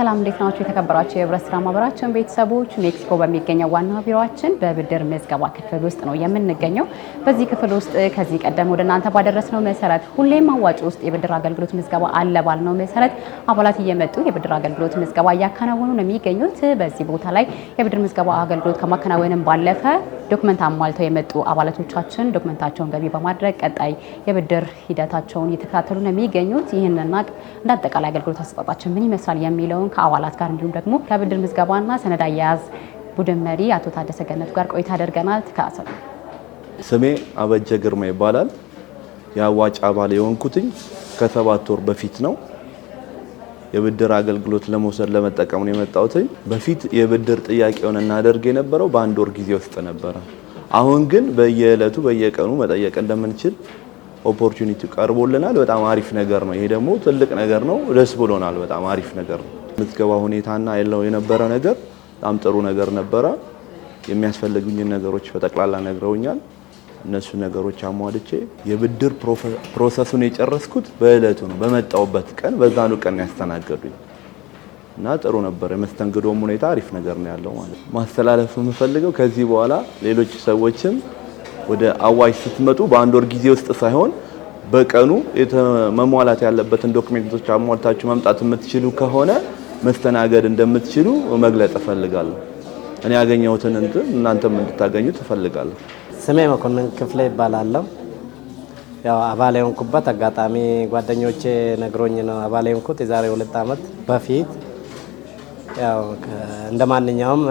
ሰላም እንዴት ናችሁ? የተከበራችሁ የህብረት ስራ ማህበራችን ቤተሰቦች ሜክሲኮ በሚገኘው ዋና ቢሮአችን በብድር ምዝገባ ክፍል ውስጥ ነው የምንገኘው። በዚህ ክፍል ውስጥ ከዚህ ቀደም ወደ እናንተ ባደረስነው መሰረት ሁሌም አዋጭ ውስጥ የብድር አገልግሎት ምዝገባ አለ ባልነው መሰረት አባላት እየመጡ የብድር አገልግሎት ምዝገባ እያከናወኑ ነው የሚገኙት። በዚህ ቦታ ላይ የብድር ምዝገባ አገልግሎት ከማከናወንም ባለፈ ዶክመንት አሟልተው የመጡ አባላቶቻችን ዶክመንታቸውን ገቢ በማድረግ ቀጣይ የብድር ሂደታቸውን እየተከታተሉ ነው የሚገኙት። ይህንና እንደ አጠቃላይ አገልግሎት አሰጣጣችን ምን ይመስላል የሚለውን ከአባላት ጋር እንዲሁም ደግሞ ከብድር ምዝገባና ሰነድ አያያዝ ቡድን መሪ አቶ ታደሰ ገነቱ ጋር ቆይታ አድርገናል። ተከታተሉ። ስሜ አበጀ ግርማ ይባላል። የአዋጭ አባል የሆንኩትኝ ከ7 ወር በፊት ነው። የብድር አገልግሎት ለመውሰድ ለመጠቀም ነው የመጣሁት። በፊት የብድር ጥያቄውን እናደርግ የነበረው በአንድ ወር ጊዜ ውስጥ ነበረ። አሁን ግን በየዕለቱ በየቀኑ መጠየቅ እንደምንችል ኦፖርቹኒቲ ቀርቦልናል። በጣም አሪፍ ነገር ነው። ይሄ ደግሞ ትልቅ ነገር ነው። ደስ ብሎናል። በጣም አሪፍ ነገር ነው። ምዝገባ ሁኔታና ያለው የነበረ ነገር በጣም ጥሩ ነገር ነበረ። የሚያስፈልጉኝን ነገሮች በጠቅላላ ነግረውኛል። እነሱ ነገሮች አሟልቼ የብድር ፕሮሰሱን የጨረስኩት በእለቱ ነው። በመጣውበት ቀን በዛኑ ቀን ያስተናገዱኝ እና ጥሩ ነበር። የመስተንግዶም ሁኔታ አሪፍ ነገር ነው ያለው ማለት ነው። ማስተላለፍ የምፈልገው ከዚህ በኋላ ሌሎች ሰዎችም ወደ አዋጭ ስትመጡ በአንድ ወር ጊዜ ውስጥ ሳይሆን በቀኑ መሟላት ያለበትን ዶክመንቶች አሟልታችሁ መምጣት የምትችሉ ከሆነ መስተናገድ እንደምትችሉ መግለጽ እፈልጋለሁ። እኔ ያገኘሁትን እናንተም እንድታገኙ እፈልጋለሁ። ስሜ መኮንን ክፍለ ይባላለሁ። ያው አባል የሆንኩበት አጋጣሚ ጓደኞቼ ነግሮኝ ነው አባል የሆንኩት የዛሬ 2 ዓመት በፊት። ያው እንደማንኛውም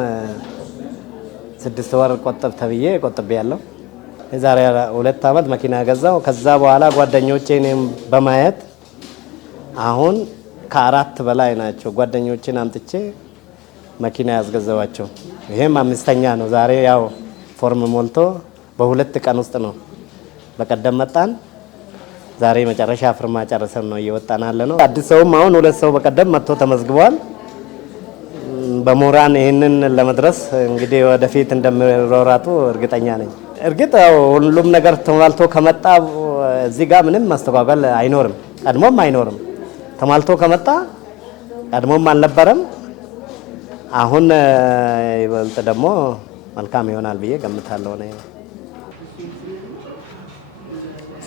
6 ወር ቆጥብ ተብዬ ቆጥቤያለሁ። የዛሬ 2 ዓመት መኪና ገዛው። ከዛ በኋላ ጓደኞቼ እኔም በማየት አሁን ከ4 በላይ ናቸው ጓደኞቼን አምጥቼ መኪና ያስገዛዋቸው። ይሄም 5ኛ ነው። ዛሬ ያው ፎርም ሞልቶ በ2 ቀን ውስጥ ነው። በቀደም መጣን፣ ዛሬ መጨረሻ ፍርማ ጨርሰን ነው እየወጣን ያለ ነው። አዲስ ሰውም አሁን 2 ሰው በቀደም መጥቶ ተመዝግቧል። በሞራን ይህንን ለመድረስ እንግዲህ ወደፊት እንደሚሮራጡ እርግጠኛ ነኝ። እርግጥ ሁሉም ነገር ተሟልቶ ከመጣ እዚህ ጋር ምንም ማስተጓጓል አይኖርም፣ ቀድሞም አይኖርም። ተሟልቶ ከመጣ ቀድሞም አልነበረም። አሁን ይበልጥ ደግሞ መልካም ይሆናል ብዬ ገምታለሁ።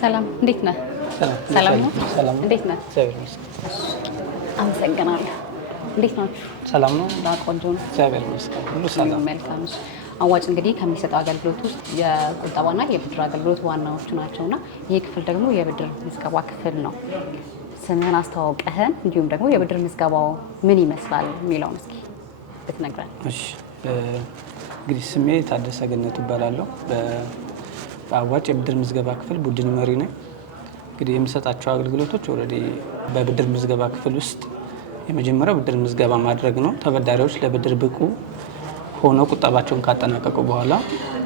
ሰላም እንዴት ነህ? ሰላም ነው። እንዴት ነህ? አመሰግናለሁ። እንዴት ናችሁ? ሰላም ነው። ቆንጆ ነው። እግዚአብሔር ይመስገን ሁሉ ሰላም። መልካም። አዋጭ እንግዲህ ከሚሰጠው አገልግሎት ውስጥ የቁጠባና የብድር አገልግሎት ዋናዎቹ ናቸውና ይሄ ክፍል ደግሞ የብድር ምዝገባ ክፍል ነው። ስምህን አስተዋውቀህን እንዲሁም ደግሞ የብድር ምዝገባው ምን ይመስላል የሚለውን እስኪ ብትነግረን። እሺ፣ እንግዲህ ስሜ ታደሰ ገነቱ እባላለሁ። በአዋጭ የብድር ምዝገባ ክፍል ቡድን መሪ ነኝ። እንግዲህ የምሰጣቸው አገልግሎቶች ኦልሬዲ በብድር ምዝገባ ክፍል ውስጥ የመጀመሪያው ብድር ምዝገባ ማድረግ ነው። ተበዳሪዎች ለብድር ብቁ ሆነው ቁጠባቸውን ካጠናቀቁ በኋላ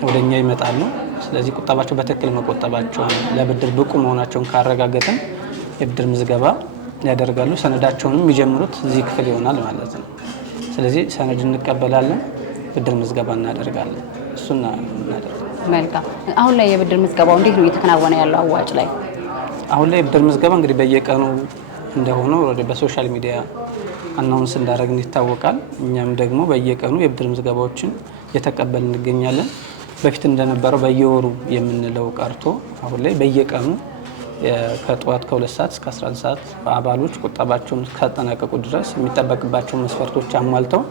ወደኛ ይመጣሉ። ስለዚህ ቁጠባቸው በትክክል መቆጠባቸውን ለብድር ብቁ መሆናቸውን ካረጋገጥን የብድር ምዝገባ ያደርጋሉ። ሰነዳቸውንም የሚጀምሩት እዚህ ክፍል ይሆናል ማለት ነው። ስለዚህ ሰነድ እንቀበላለን፣ ብድር ምዝገባ እናደርጋለን። እሱን እናደርጋለን። መልካም። አሁን ላይ የብድር ምዝገባው እንዴት ነው እየተከናወነ ያለው አዋጭ ላይ? አሁን ላይ የብድር ምዝገባ እንግዲህ በየቀኑ እንደሆነው በሶሻል ሚዲያ አናውንስ እንዳደረግን ይታወቃል። እኛም ደግሞ በየቀኑ የብድር ምዝገባዎችን እየተቀበልን እንገኛለን። በፊት እንደነበረው በየወሩ የምንለው ቀርቶ አሁን ላይ በየቀኑ ከጠዋት ከ2 ሰዓት እስከ 11 ሰዓት አባሎች ቁጠባቸውን ካጠናቀቁ ድረስ የሚጠበቅባቸው መስፈርቶች አሟልተው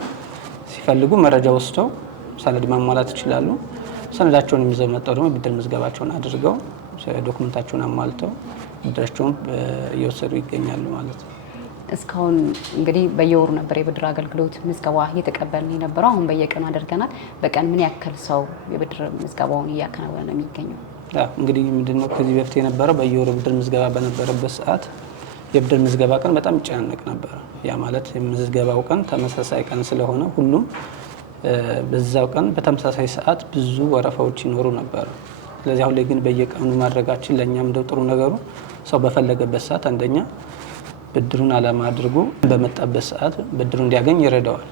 ሲፈልጉ መረጃ ወስደው ሰነድ ማሟላት ይችላሉ። ሰነዳቸውን የሚዘው መጣው ደግሞ ብድር ምዝገባቸውን አድርገው ዶክመንታቸውን አሟልተው ብድራቸውን እየወሰዱ ይገኛሉ ማለት ነው። እስካሁን እንግዲህ በየወሩ ነበር የብድር አገልግሎት ምዝገባ እየተቀበልን የነበረው። አሁን በየቀኑ አድርገናል። በቀን ምን ያክል ሰው የብድር ምዝገባውን እያከናወነ ነው የሚገኘው? እንግዲህ ምንድነው ከዚህ በፊት የነበረው በየወሩ ብድር ምዝገባ በነበረበት ሰዓት የብድር ምዝገባ ቀን በጣም ይጨናነቅ ነበር። ያ ማለት የምዝገባው ቀን ተመሳሳይ ቀን ስለሆነ ሁሉም በዛው ቀን በተመሳሳይ ሰዓት ብዙ ወረፋዎች ይኖሩ ነበር። ስለዚህ አሁን ላይ ግን በየቀኑ ማድረጋችን ለእኛም እንደው ጥሩ ነገሩ ሰው በፈለገበት ሰዓት አንደኛ ብድሩን አላማ አድርጎ በመጣበት ሰዓት ብድሩ እንዲያገኝ ይረዳዋል።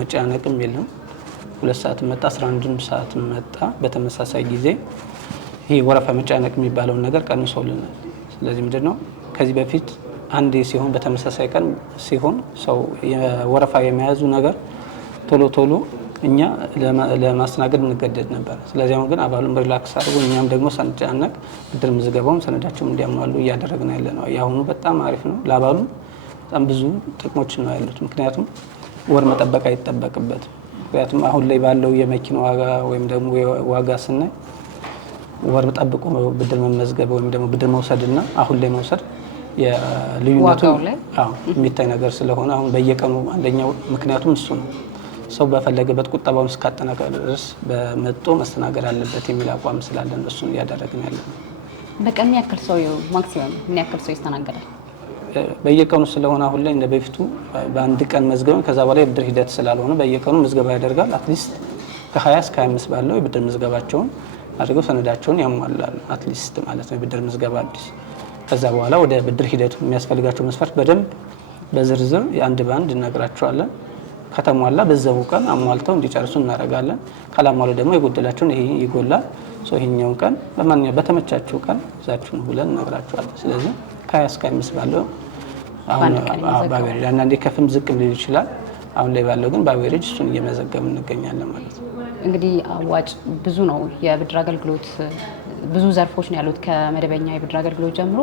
መጨናነቅም የለም። 2 ሰዓት መጣ 11 ሰዓት መጣ በተመሳሳይ ጊዜ ይሄ ወረፋ መጨናነቅ የሚባለውን ነገር ቀንሶልናል። ስለዚህ ምንድነው ከዚህ በፊት አንዴ ሲሆን በተመሳሳይ ቀን ሲሆን ሰው የወረፋ የመያዙ ነገር ቶሎ እኛ ለማስተናገድ እንገደድ ነበር። ስለዚህ አሁን ግን አባሉን ሪላክስ አድርጎ እኛም ደግሞ ሳንጨናነቅ ብድር ምዝገባውን ሰነዳቸውን እንዲያሟሉ እያደረግን ያለ ነው። የአሁኑ በጣም አሪፍ ነው። ለአባሉ በጣም ብዙ ጥቅሞች ነው ያሉት። ምክንያቱም ወር መጠበቅ አይጠበቅበትም። ምክንያቱም አሁን ላይ ባለው የመኪና ዋጋ ወይም ደግሞ ዋጋ ስናይ ወር ጠብቆ ብድር መመዝገብ ወይም ደግሞ ብድር መውሰድና አሁን ላይ መውሰድ የልዩነቱ የሚታይ ነገር ስለሆነ አሁን በየቀኑ አንደኛው ምክንያቱም እሱ ነው። ሰው በፈለገበት ቁጠባውን እስካጠናቀቀ ድረስ በመጦ መስተናገድ አለበት የሚል አቋም ስላለን እሱን እያደረግን ያለ ነው። በቀን የሚያክል ሰው ማክሲመም የሚያክል ሰው ይስተናገዳል? በየቀኑ ስለሆነ አሁን ላይ እንደ በፊቱ በአንድ ቀን መዝገበን ከዛ በላይ የብድር ሂደት ስላልሆነ በየቀኑ ምዝገባ ያደርጋል። አትሊስት ከ20 እስከ 25 ባለው የብድር ምዝገባቸውን አድርገው ሰነዳቸውን ያሟላሉ። አትሊስት ማለት ነው የብድር ምዝገባ አዲስ። ከዛ በኋላ ወደ ብድር ሂደቱ የሚያስፈልጋቸው መስፈርት በደንብ በዝርዝር የአንድ ባንድ እነግራቸዋለን። ከተሟላ በዛው ቀን አሟልተው እንዲጨርሱ እናደርጋለን። ካላሟሉ ደግሞ የጎደላቸውን ይሄ ይጎላል፣ ይሄኛውን ቀን በማንኛውም በተመቻቸው ቀን ይዛችሁ ነው ብለን እነግራቸዋለን። ስለዚህ ከ20 እስከ 25 ባለው አሁን በአቬሬጅ አንዳንዴ ከፍም ዝቅም ሊል ይችላል። አሁን ላይ ባለው ግን በአቬሬጅ እሱን እየመዘገብን እንገኛለን ማለት ነው። እንግዲህ አዋጭ ብዙ ነው። የብድር አገልግሎት ብዙ ዘርፎች ነው ያሉት፣ ከመደበኛ የብድር አገልግሎት ጀምሮ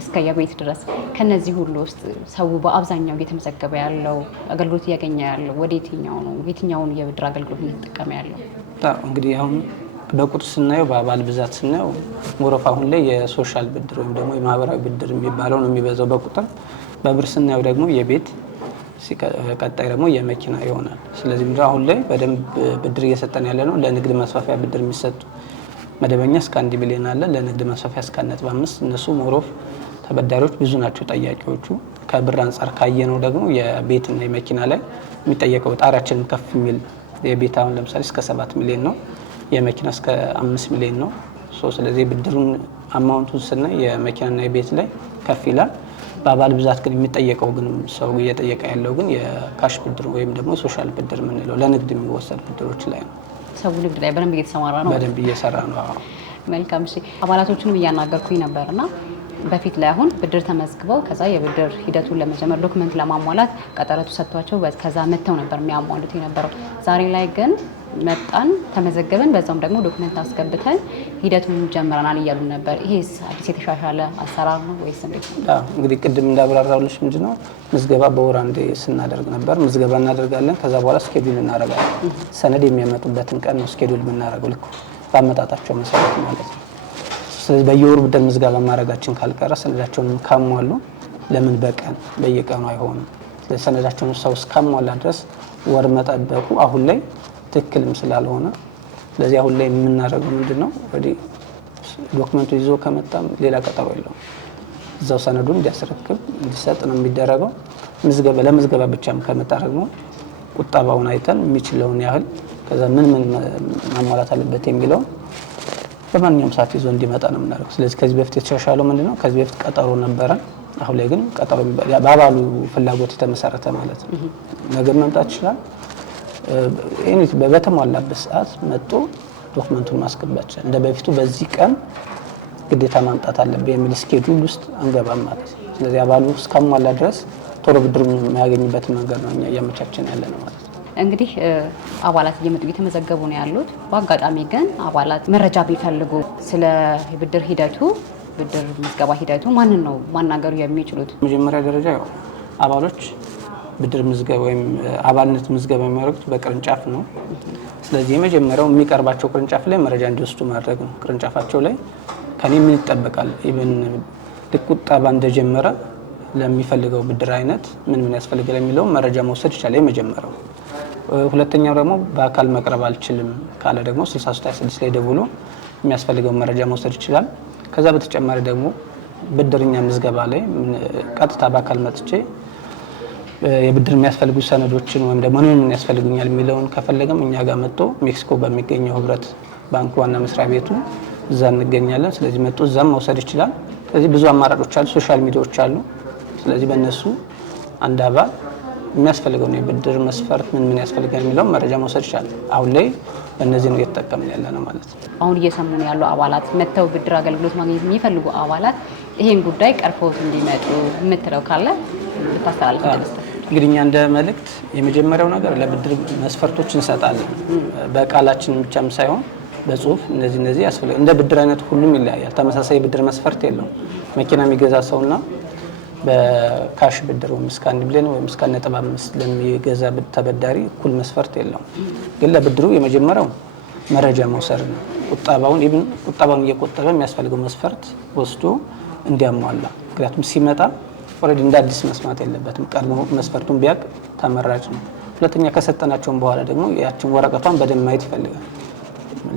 እስከ የቤት ድረስ። ከነዚህ ሁሉ ውስጥ ሰው በአብዛኛው እየተመዘገበ ያለው አገልግሎት እያገኘ ያለው ወደ የትኛው ነው? የትኛውን የብድር አገልግሎት እየተጠቀመ ያለው? እንግዲህ አሁን በቁጥር ስናየው በአባል ብዛት ስናየው ሞሮፍ አሁን ላይ የሶሻል ብድር ወይም ደግሞ የማህበራዊ ብድር የሚባለው ነው የሚበዛው በቁጥር። በብር ስናየው ደግሞ የቤት ቀጣይ ደግሞ የመኪና ይሆናል። ስለዚህ ምንድነው አሁን ላይ በደንብ ብድር እየሰጠን ያለ ነው። ለንግድ ማስፋፊያ ብድር የሚሰጡ መደበኛ እስከ 1 ሚሊዮን አለ። ለንግድ ማስፋፊያ እስከ 1.5። እነሱ ሞሮፍ ተበዳሪዎች ብዙ ናቸው ጠያቂዎቹ። ከብር አንጻር ካየነው ደግሞ የቤትና የመኪና ላይ የሚጠየቀው ጣሪያችንም ከፍ የሚል የቤት አሁን ለምሳሌ እስከ 7 ሚሊዮን ነው። የመኪና እስከ 5 ሚሊዮን ነው። ስለዚህ ብድሩን አማውንቱን ስናይ የመኪናና የቤት ላይ ከፍ ይላል። በአባል ብዛት ግን የሚጠየቀው ግን ሰው እየጠየቀ ያለው ግን የካሽ ብድር ወይም ደግሞ ሶሻል ብድር የምንለው ለንግድ የሚወሰድ ብድሮች ላይ ነው። ሰው ንግድ ላይ በደንብ እየተሰማራ ነው። በደንብ እየሰራ ነው። መልካም። እሺ፣ አባላቶችንም እያናገርኩኝ ነበርና በፊት ላይ አሁን ብድር ተመዝግበው ከዛ የብድር ሂደቱን ለመጀመር ዶክመንት ለማሟላት ቀጠሮ ተሰጥቷቸው ከዛ መተው ነበር የሚያሟሉት የነበረው። ዛሬ ላይ ግን መጣን፣ ተመዘገብን፣ በዛውም ደግሞ ዶክመንት አስገብተን ሂደቱን ጀምረናል እያሉ ነበር። ይሄስ አዲስ የተሻሻለ አሰራር ነው ወይስ እንዴት? እንግዲህ ቅድም እንዳብራራሁልሽ ምንድነው ምዝገባ በወር አንዴ ስናደርግ ነበር። ምዝገባ እናደርጋለን፣ ከዛ በኋላ ስኬዱል እናደርጋለን። ሰነድ የሚያመጡበትን ቀን ነው ስኬዱል የምናደርገው፣ ልክ በአመጣጣቸው መሰረት ማለት ነው። ስለዚህ በየወሩ ብድር ምዝገባ ማድረጋችን ካልቀረ ሰነዳቸውን ካሟሉ ለምን በቀን በየቀኑ አይሆንም? ስለዚህ ሰነዳቸውን ሰው እስካሟላ ድረስ ወር መጠበቁ አሁን ላይ ትክክልም ስላልሆነ ስለዚህ አሁን ላይ የምናደርገው ምንድነው ወዲህ ዶክመንቱ ይዞ ከመጣም ሌላ ቀጠሮ የለውም። እዛው ሰነዱን እንዲያስረክብ እንዲሰጥ ነው የሚደረገው። ለምዝገባ ብቻም ከመጣ ደግሞ ቁጠባውን አይተን የሚችለውን ያህል ከዛ ምን ማሟላት አለበት የሚለው በማንኛውም ሰዓት ይዞ እንዲመጣ ነው የምናደርገው። ስለዚህ ከዚህ በፊት የተሻሻለው ምንድነው ከዚህ በፊት ቀጠሮ ነበረ። አሁን ላይ ግን ቀጠሮ በአባሉ ፍላጎት የተመሰረተ ማለት ነው። ነገር መምጣት ይችላል። በተሟላበት ሰዓት መጥቶ ዶክመንቱን ማስገባት ይችላል። እንደ በፊቱ በዚህ ቀን ግዴታ ማምጣት አለበት የሚል ስኬጁል ውስጥ አንገባም ማለት ነው። ስለዚህ አባሉ እስካሟላ ድረስ ቶሎ ብድር የሚያገኝበት መንገድ ነው እኛ እያመቻችን ያለ ነው ማለት ነው። እንግዲህ አባላት እየመጡ እየተመዘገቡ ነው ያሉት። በአጋጣሚ ግን አባላት መረጃ ቢፈልጉ ስለ ብድር ሂደቱ ብድር ምዝገባ ሂደቱ ማንን ነው ማናገሩ የሚችሉት? መጀመሪያ ደረጃ ያው አባሎች ብድር ምዝገባ ወይም አባልነት ምዝገባ የሚያደርጉት በቅርንጫፍ ነው። ስለዚህ የመጀመሪያው የሚቀርባቸው ቅርንጫፍ ላይ መረጃ እንዲወስዱ ማድረግ ነው። ቅርንጫፋቸው ላይ ከኔ ምን ይጠበቃል፣ ኢቭን ቁጠባ እንደጀመረ ለሚፈልገው ብድር አይነት ምን ያስፈልጋል የሚለው መረጃ መውሰድ ይችላል። የመጀመሪያው። ሁለተኛው ደግሞ በአካል መቅረብ አልችልም ካለ ደግሞ 6326 ላይ ደውሎ የሚያስፈልገው መረጃ መውሰድ ይችላል። ከዛ በተጨማሪ ደግሞ ብድርኛ ምዝገባ ላይ ቀጥታ በአካል መጥቼ የብድር የሚያስፈልጉ ሰነዶችን ወይም ደግሞ ምን ያስፈልጉኛል የሚለውን ከፈለገም እኛ ጋር መጥቶ ሜክሲኮ በሚገኘው ህብረት ባንክ ዋና መስሪያ ቤቱ እዛ እንገኛለን። ስለዚህ መጥቶ እዛም መውሰድ ይችላል። ስለዚህ ብዙ አማራጮች አሉ፣ ሶሻል ሚዲያዎች አሉ። ስለዚህ በእነሱ አንድ አባል የሚያስፈልገውን የብድር መስፈርት ምን ያስፈልጋል የሚለውን መረጃ መውሰድ ይችላል። አሁን ላይ በእነዚህ ነው እየተጠቀምን ያለ ነው ማለት ነው። አሁን እየሰሙን ያሉ አባላት መጥተው ብድር አገልግሎት ማግኘት የሚፈልጉ አባላት ይሄን ጉዳይ ቀርፈውት እንዲመጡ የምትለው ካለ ልታስተላልፍ ደስታ። እንግዲህ እኛ እንደ መልእክት የመጀመሪያው ነገር ለብድር መስፈርቶች እንሰጣለን። በቃላችን ብቻም ሳይሆን በጽሁፍ እነዚህ ያስፈልጋል። እንደ ብድር አይነት ሁሉም ይለያያል። ተመሳሳይ ብድር መስፈርት የለውም። መኪና የሚገዛ ሰውና በካሽ ብድር ወይም እስከ 1 ሚሊዮን ወይም እስከ 1.5 ለሚገዛ ተበዳሪ እኩል መስፈርት የለውም። ግን ለብድሩ የመጀመሪያው መረጃ መውሰድ ነው። ቁጠባውን እየቆጠበ የሚያስፈልገው መስፈርት ወስዶ እንዲያሟላ። ምክንያቱም ሲመጣ ኦልሬዲ እንደ አዲስ መስማት የለበትም። ቀድሞ መስፈርቱን ቢያቅ ተመራጭ ነው። ሁለተኛ ከሰጠናቸውን በኋላ ደግሞ ያችን ወረቀቷን በደንብ ማየት ይፈልጋል።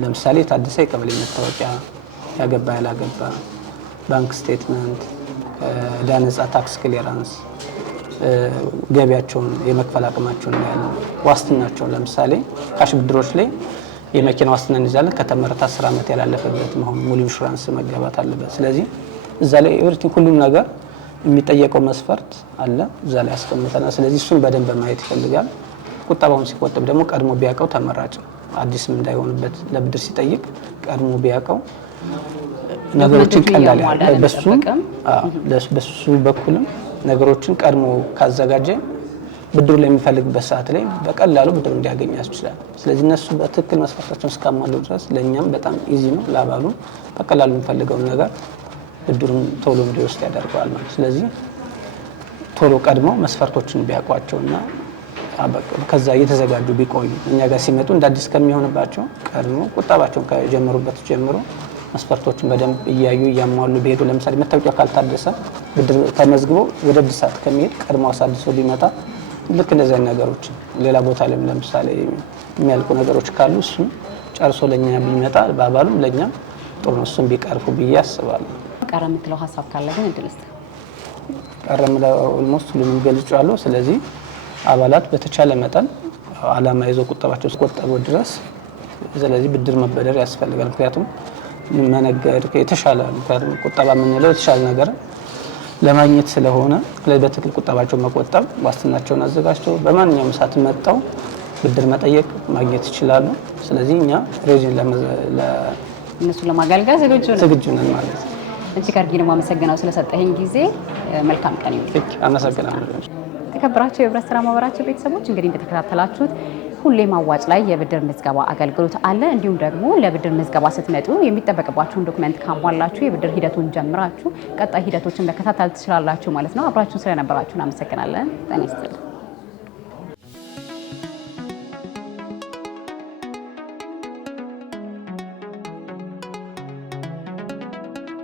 ለምሳሌ የታደሰ የቀበሌ መታወቂያ፣ ያገባ ያላገባ፣ ባንክ ስቴትመንት፣ ዕዳ ነጻ ታክስ ክሊራንስ፣ ገቢያቸውን የመክፈል አቅማቸውን ያለው ዋስትናቸውን። ለምሳሌ ካሽ ብድሮች ላይ የመኪና ዋስትና እንይዛለን። ከተመረተ 10 ዓመት ያላለፈበት መሆኑ ሙሉ ኢንሹራንስ መገባት አለበት። ስለዚህ እዛ ላይ ኤቭሪቲንግ ሁሉም ነገር የሚጠየቀው መስፈርት አለ እዛ ላይ አስቀምጠናል። ስለዚህ እሱን በደንብ ማየት ይፈልጋል። ቁጠባውን ሲቆጥብ ደግሞ ቀድሞ ቢያውቀው ተመራጭ ነው። አዲስም እንዳይሆንበት ለብድር ሲጠይቅ ቀድሞ ቢያውቀው ነገሮችን ቀላል ያደርጋል። በሱ በኩልም ነገሮችን ቀድሞ ካዘጋጀ ብድሩ ላይ የሚፈልግበት ሰዓት ላይ በቀላሉ ብድሩ እንዲያገኝ ያስችላል። ስለዚህ እነሱ በትክክል መስፈርታቸውን እስካሟሉ ድረስ ለእኛም በጣም ኢዚ ነው፣ ለአባሉ በቀላሉ የሚፈልገውን ነገር ብድሩን ቶሎ እንዲወስድ ያደርገዋል ማለት። ስለዚህ ቶሎ ቀድመው መስፈርቶችን ቢያውቋቸውና ከዛ እየተዘጋጁ ቢቆዩ እኛ ጋር ሲመጡ እንደ አዲስ ከሚሆንባቸው ቀድሞ ቁጠባቸውን ከጀመሩበት ጀምሮ መስፈርቶችን በደንብ እያዩ እያሟሉ ቢሄዱ። ለምሳሌ መታወቂያ ካልታደሰ ብድር ተመዝግቦ ወደ እድሳት ከሚሄድ ቀድሞ አሳድሶ ቢመጣ ልክ እንደዚህ ነገሮች ሌላ ቦታ ላይ ለምሳሌ የሚያልቁ ነገሮች ካሉ እሱን ጨርሶ ለኛ ቢመጣ በአባሉም ለኛም ጥሩ ነው። እሱን ቢቀርፉ ብዬ አስባለሁ። ቀረ የምትለው ሀሳብ ካለ ግን እድል ስጥ። ቀረ የምለው ኦልሞስት ሁሉንም ገልጫለሁ። ስለዚህ አባላት በተቻለ መጠን አላማ ይዞ ቁጠባቸው እስከቆጠቡ ድረስ ስለዚህ ብድር መበደር ያስፈልጋል። ምክንያቱም መነገድ የተሻለ ምክንያቱም ቁጠባ የምንለው የተሻለ ነገር ለማግኘት ስለሆነ በትክክል ቁጠባቸው መቆጠብ ዋስትናቸውን አዘጋጅተው በማንኛውም ሰዓት መጣው ብድር መጠየቅ ማግኘት ይችላሉ። ስለዚህ እኛ ሬጅን እነሱ ለማገልገል ዝግጁ ነን ማለት ነው። እጅግ አድርጌ ነው የማመሰግነው ስለሰጠኸኝ ጊዜ። መልካም ቀን ይሁን። አመሰግናለሁ። የተከበራችሁ የህብረት ስራ ማህበራችን ቤተሰቦች እንግዲህ እንደተከታተላችሁት ሁሌም አዋጭ ላይ የብድር ምዝገባ አገልግሎት አለ። እንዲሁም ደግሞ ለብድር ምዝገባ ስትመጡ የሚጠበቅባችሁን ዶክመንት ካሟላችሁ የብድር ሂደቱን ጀምራችሁ ቀጣይ ሂደቶችን መከታተል ትችላላችሁ ማለት ነው። አብራችሁን ስለነበራችሁን አመሰግናለን። ጤና ይስጥልኝ።